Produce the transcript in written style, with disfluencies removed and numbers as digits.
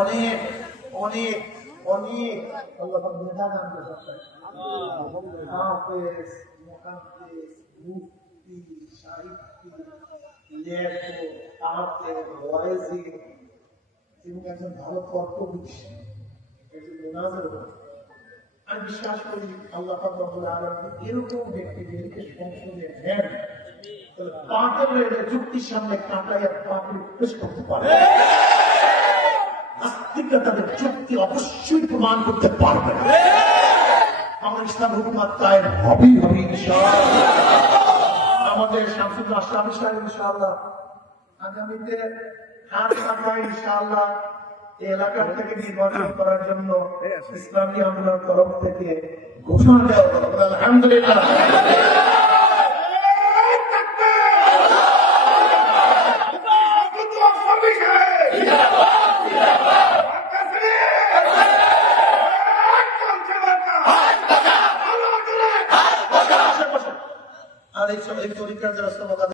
অনেক অনেক অনেক আল্লাহ মেধা দান করতে হাফেজ, মুহাদ্দিস, মুফতি, সাহিত্যিক, লেখক, তাফসীর, ওয়াইজি, তিনি একজন ভালো তর্কবিদ, একজন মুনাজির। আমি বিশ্বাস করি আল্লাহ পাক রব্বুল আলামিন এরকম ব্যক্তিদেরকে সংসদে নেন, পাথরের যুক্তির সামনে কাটাইয়া পাথর পেশ করতে পারে। নাস্তিকরা তাদের যুক্তি অবশ্যই প্রমাণ করতে পারবে। আমার ইসলাম হুকুমত কায়েম হবেই হবে ইনশাআল্লাহ। আমাদের শামসুল আশরাফি সাহেব ইনশাআল্লাহ আগামীতে হাত পাকায় ইনশাআল্লাহ এই এলাকা থেকে নির্বাচন করার জন্য ইসলামী আন্দোলনের তরফ থেকে ঘোষণা দেওয়া হলো। আলহামদুলিল্লাহ। আর এই তরিকার যারা